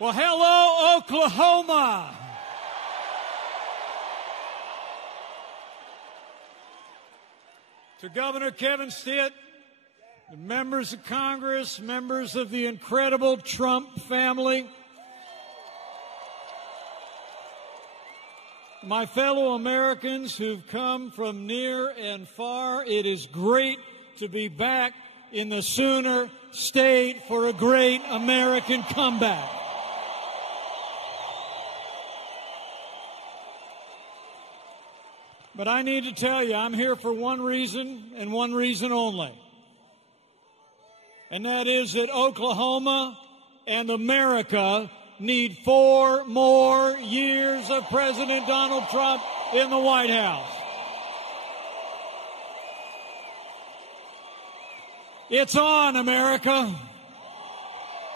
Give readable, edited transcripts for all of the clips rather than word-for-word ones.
Well, hello, Oklahoma. To Governor Kevin Stitt, the members of Congress, members of the incredible Trump family, my fellow Americans who've come from near and far, it is great to be back in the Sooner State for a great American comeback. But I need to tell you, I'm here for one reason and one reason only. And that is that Oklahoma and America need 4 more years of President Donald Trump in the White House. It's on, America.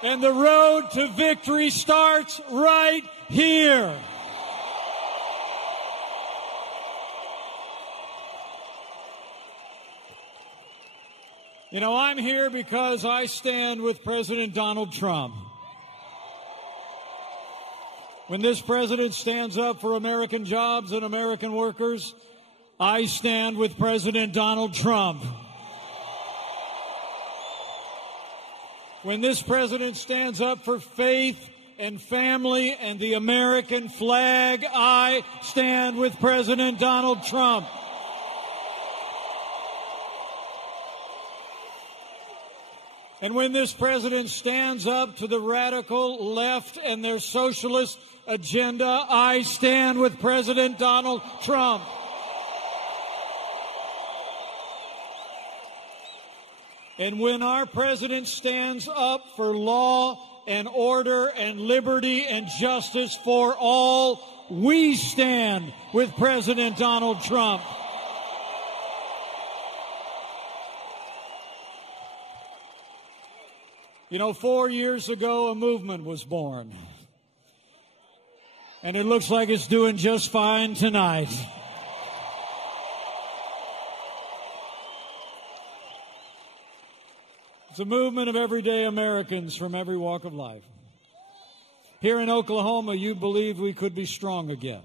And the road to victory starts right here. You know, I'm here because I stand with President Donald Trump. When this president stands up for American jobs and American workers, I stand with President Donald Trump. When this president stands up for faith and family and the American flag, I stand with President Donald Trump. And when this president stands up to the radical left and their socialist agenda, I stand with President Donald Trump. And when our president stands up for law and order and liberty and justice for all, we stand with President Donald Trump. You know, 4 years ago, a movement was born. And it looks like it's doing just fine tonight. It's a movement of everyday Americans from every walk of life. Here in Oklahoma, you believe we could be strong again.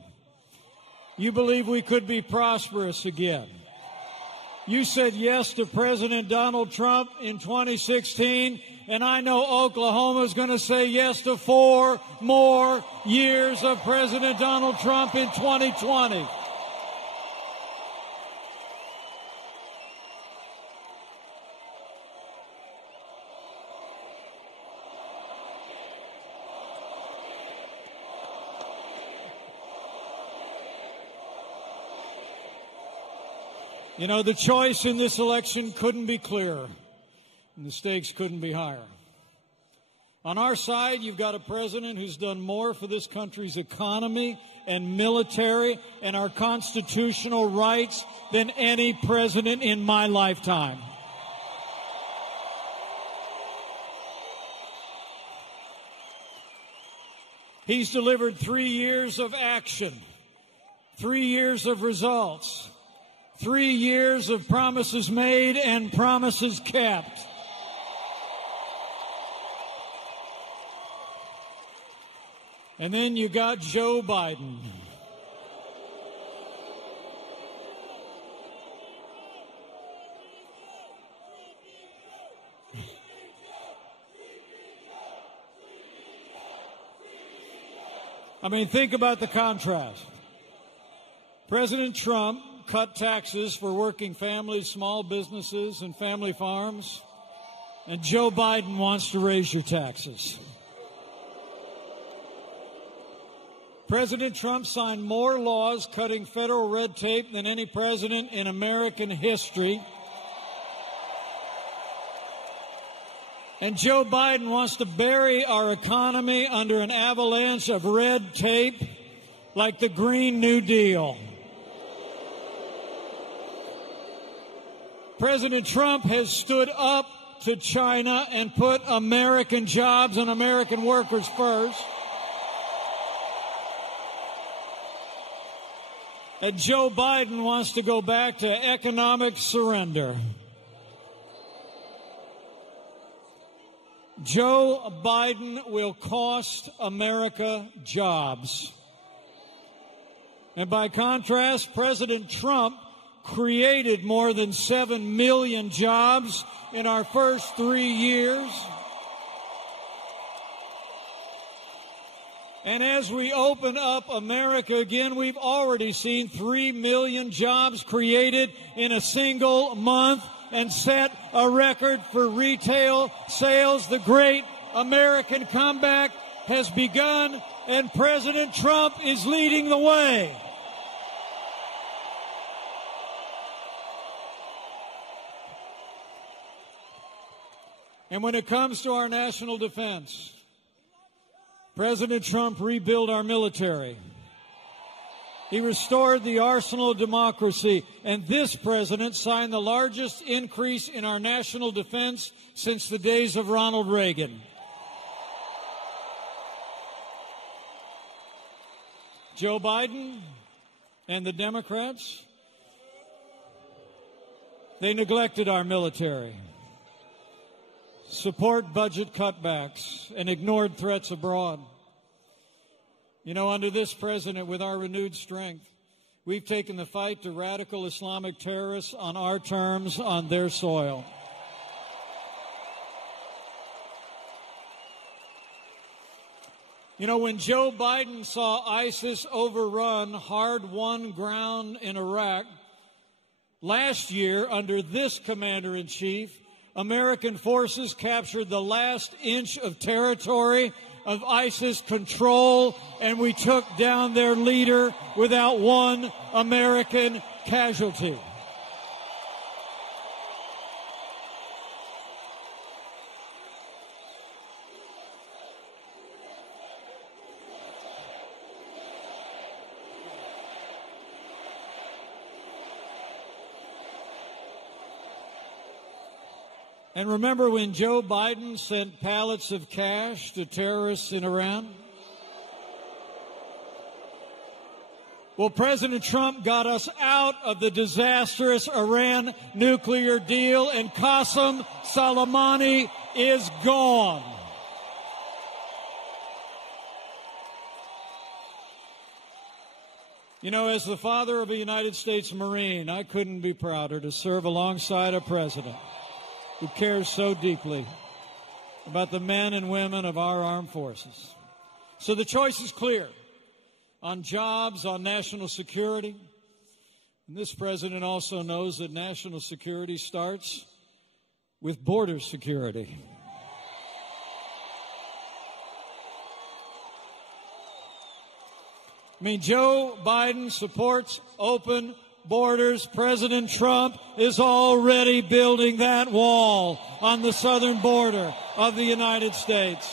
You believe we could be prosperous again. You said yes to President Donald Trump in 2016, and I know Oklahoma's going to say yes to 4 more years of President Donald Trump in 2020. You know, the choice in this election couldn't be clearer, and the stakes couldn't be higher. On our side, you've got a president who's done more for this country's economy and military and our constitutional rights than any president in my lifetime. He's delivered 3 years of action, 3 years of results, 3 years of promises made and promises kept. And then you got Joe Biden. I mean, think about the contrast. President Trump cut taxes for working families, small businesses, and family farms. And Joe Biden wants to raise your taxes. President Trump signed more laws cutting federal red tape than any president in American history. And Joe Biden wants to bury our economy under an avalanche of red tape like the Green New Deal. President Trump has stood up to China and put American jobs and American workers first. And Joe Biden wants to go back to economic surrender. Joe Biden will cost America jobs. And by contrast, President Trump created more than 7 million jobs in our first 3 years. And as we open up America again, we've already seen 3 million jobs created in a single month and set a record for retail sales. The great American comeback has begun, and President Trump is leading the way. And when it comes to our national defense, President Trump rebuilt our military. He restored the arsenal of democracy, and this president signed the largest increase in our national defense since the days of Ronald Reagan. Joe Biden and the Democrats, they neglected our military, support budget cutbacks, and ignored threats abroad. You know, under this president, with our renewed strength, we've taken the fight to radical Islamic terrorists on our terms, on their soil. You know, when Joe Biden saw ISIS overrun hard-won ground in Iraq last year under this commander-in-chief, American forces captured the last inch of territory of ISIS control, and we took down their leader without one American casualty. And remember when Joe Biden sent pallets of cash to terrorists in Iran? Well, President Trump got us out of the disastrous Iran nuclear deal, and Qasem Soleimani is gone. You know, as the father of a United States Marine, I couldn't be prouder to serve alongside a president who cares so deeply about the men and women of our armed forces. So the choice is clear on jobs, on national security. And this president also knows that national security starts with border security. I mean, Joe Biden supports open borders. President Trump is already building that wall on the southern border of the United States.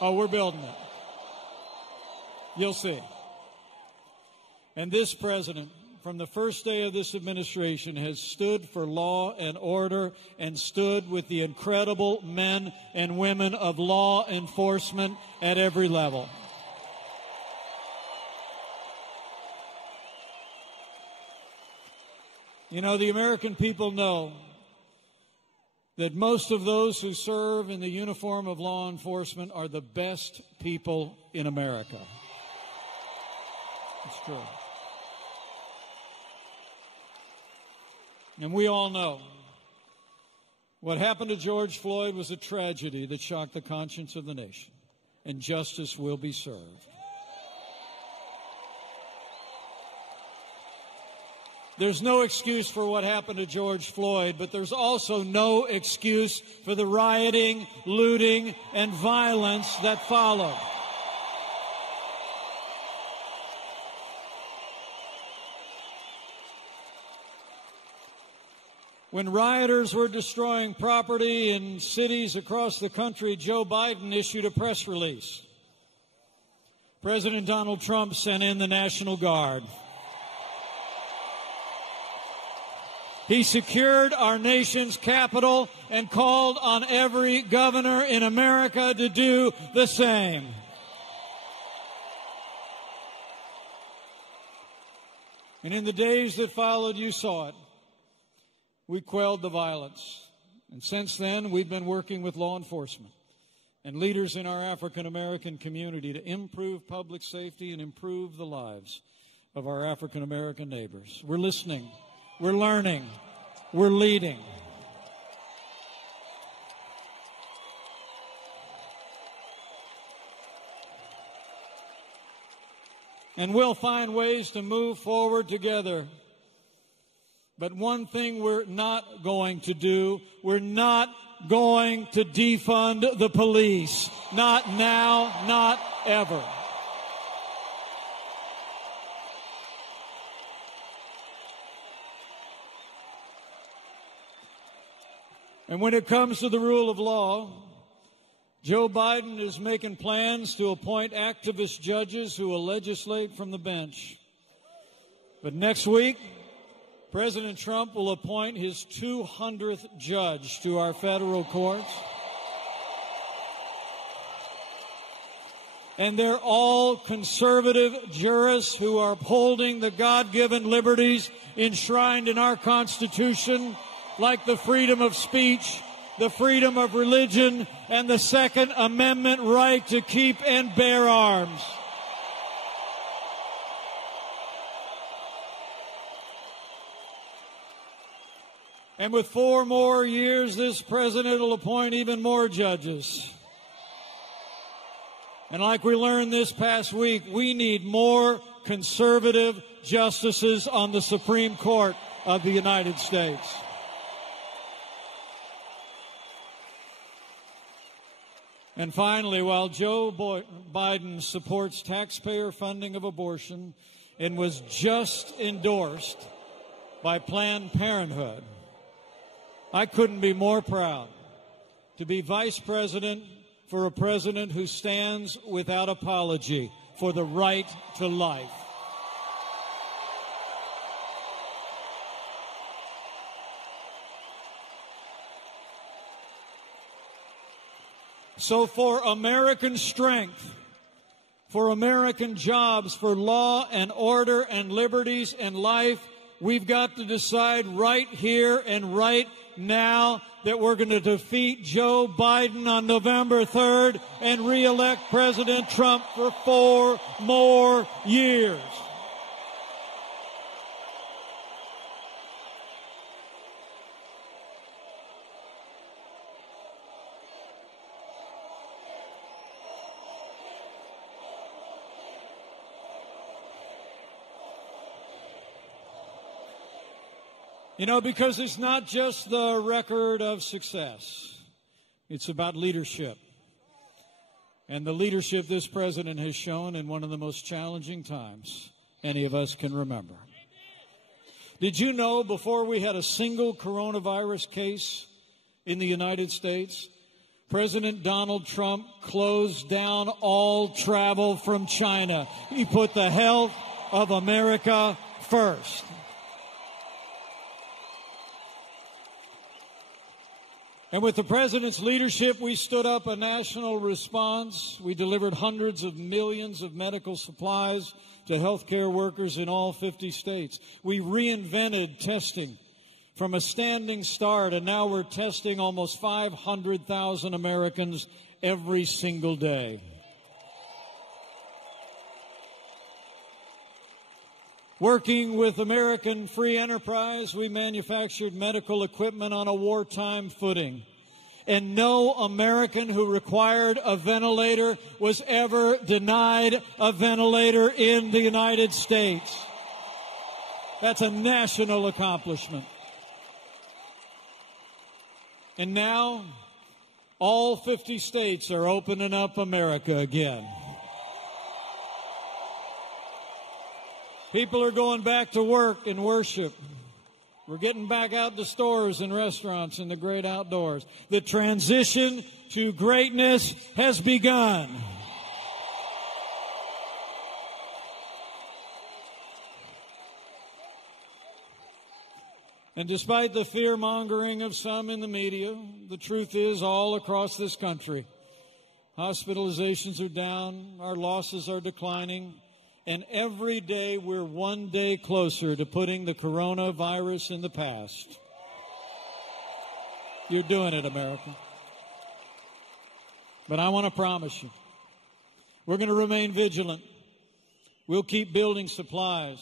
Oh, we're building it. You'll see. And this president, from the first day of this administration, has stood for law and order and stood with the incredible men and women of law enforcement at every level. You know, the American people know that most of those who serve in the uniform of law enforcement are the best people in America. It's true. And we all know what happened to George Floyd was a tragedy that shocked the conscience of the nation, and justice will be served. There's no excuse for what happened to George Floyd, but there's also no excuse for the rioting, looting, and violence that followed. When rioters were destroying property in cities across the country, Joe Biden issued a press release. President Donald Trump sent in the National Guard. He secured our nation's capital and called on every governor in America to do the same. And in the days that followed, you saw it. We quelled the violence. And since then, we've been working with law enforcement and leaders in our African American community to improve public safety and improve the lives of our African American neighbors. We're listening. We're learning. We're leading. And we'll find ways to move forward together. But one thing we're not going to do, we're not going to defund the police. Not now, not ever. And when it comes to the rule of law, Joe Biden is making plans to appoint activist judges who will legislate from the bench. But next week, President Trump will appoint his 200th judge to our federal courts. And they're all conservative jurists who are upholding the God-given liberties enshrined in our Constitution, like the freedom of speech, the freedom of religion, and the Second Amendment right to keep and bear arms. And with 4 more years, this president will appoint even more judges. And like we learned this past week, we need more conservative justices on the Supreme Court of the United States. And finally, while Joe Biden supports taxpayer funding of abortion and was just endorsed by Planned Parenthood, I couldn't be more proud to be vice president for a president who stands without apology for the right to life. So for American strength, for American jobs, for law and order and liberties and life, we've got to decide right here and right now that we're going to defeat Joe Biden on November 3rd and re-elect President Trump for 4 more years. You know, because it's not just the record of success. It's about leadership. And the leadership this president has shown in one of the most challenging times any of us can remember. Did you know before we had a single coronavirus case in the United States, President Donald Trump closed down all travel from China? He put the health of America first. And with the president's leadership, we stood up a national response. We delivered hundreds of millions of medical supplies to healthcare workers in all 50 states. We reinvented testing from a standing start, and now we're testing almost 500,000 Americans every single day. Working with American Free Enterprise, we manufactured medical equipment on a wartime footing. And no American who required a ventilator was ever denied a ventilator in the United States. That's a national accomplishment. And now, all 50 states are opening up America again. People are going back to work and worship. We're getting back out to stores and restaurants in the great outdoors. The transition to greatness has begun. And despite the fear-mongering of some in the media, the truth is all across this country, hospitalizations are down, our losses are declining, And every day we're one day closer to putting the coronavirus in the past. You're doing it, America. But I want to promise you, we're going to remain vigilant. We'll keep building supplies.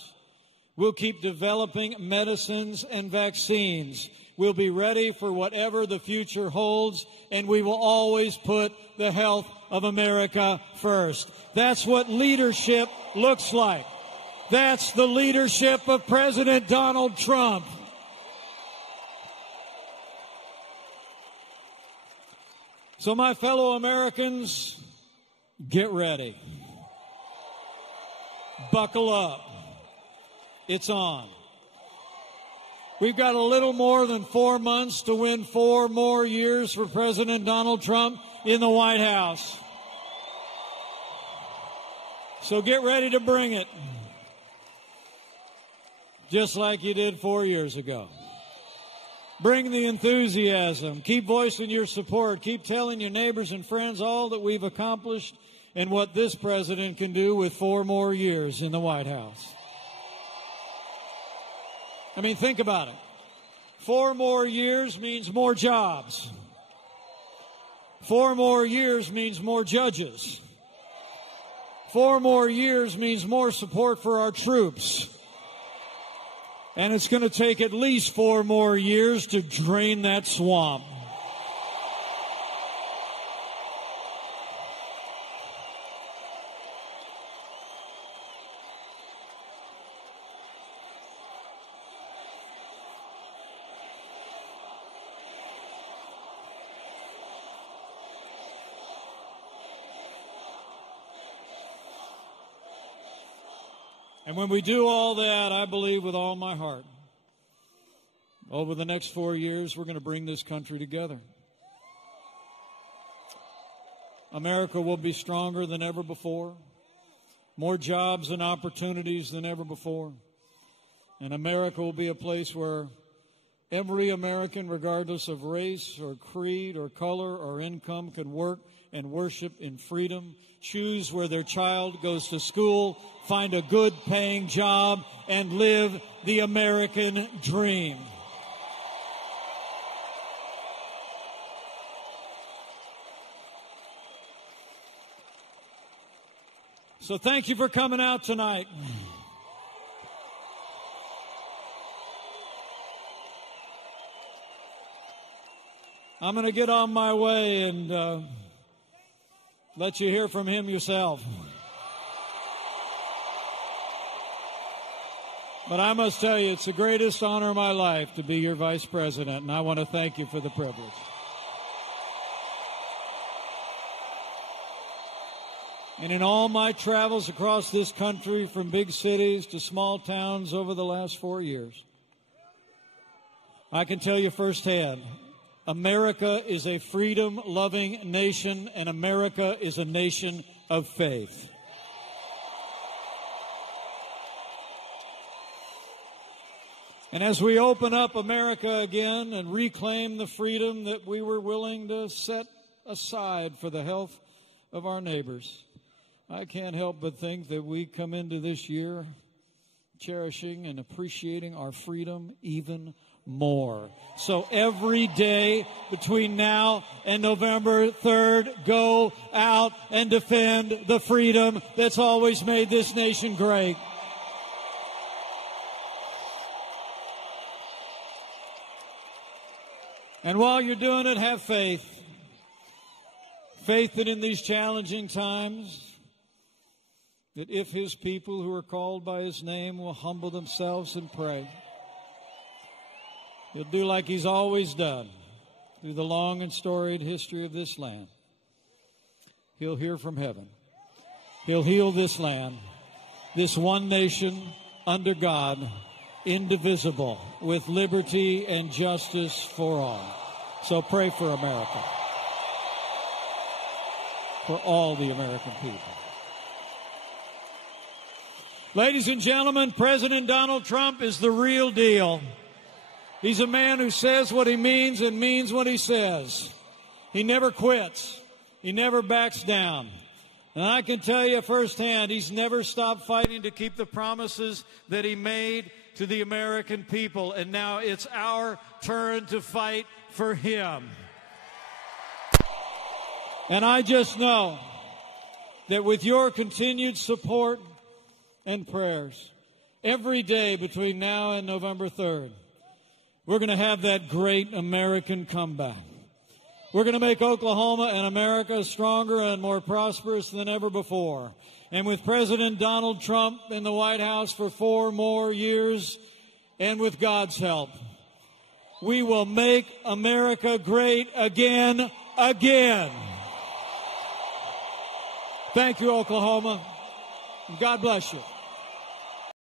We'll keep developing medicines and vaccines. We'll be ready for whatever the future holds, and we will always put the health of America first. That's what leadership looks like. That's the leadership of President Donald Trump. So, my fellow Americans, get ready. Buckle up. It's on. We've got a little more than 4 months to win 4 more years for President Donald Trump in the White House. So get ready to bring it, just like you did 4 years ago. Bring the enthusiasm. Keep voicing your support. Keep telling your neighbors and friends all that we've accomplished and what this president can do with 4 more years in the White House. I mean, think about it. 4 more years means more jobs. 4 more years means more judges. 4 more years means more support for our troops. And it's going to take at least 4 more years to drain that swamp. And when we do all that, I believe with all my heart, over the next 4 years, we're going to bring this country together. America will be stronger than ever before, more jobs and opportunities than ever before. And America will be a place where every American, regardless of race or creed or color or income, can work and worship in freedom, choose where their child goes to school, find a good paying job, and live the American dream. So thank you for coming out tonight. I'm going to get on my way and let you hear from him yourself. But I must tell you, it's the greatest honor of my life to be your vice president, and I want to thank you for the privilege. And in all my travels across this country, from big cities to small towns over the last 4 years, I can tell you firsthand, America is a freedom-loving nation, and America is a nation of faith. And as we open up America again and reclaim the freedom that we were willing to set aside for the health of our neighbors, I can't help but think that we come into this year cherishing and appreciating our freedom even more. So every day between now and November 3rd, go out and defend the freedom that's always made this nation great. And while you're doing it, have faith. Faith that in these challenging times, that if his people who are called by his name will humble themselves and pray, he'll do like he's always done through the long and storied history of this land. He'll hear from heaven. He'll heal this land, this one nation under God, indivisible, with liberty and justice for all. So pray for America, for all the American people. Ladies and gentlemen, President Donald Trump is the real deal. He's a man who says what he means and means what he says. He never quits. He never backs down. And I can tell you firsthand, he's never stopped fighting to keep the promises that he made to the American people. And now it's our turn to fight for him. And I just know that with your continued support and prayers, every day between now and November 3rd, we're going to have that great American comeback. We're going to make Oklahoma and America stronger and more prosperous than ever before. And with President Donald Trump in the White House for 4 more years, and with God's help, we will make America great again. Thank you, Oklahoma. God bless you.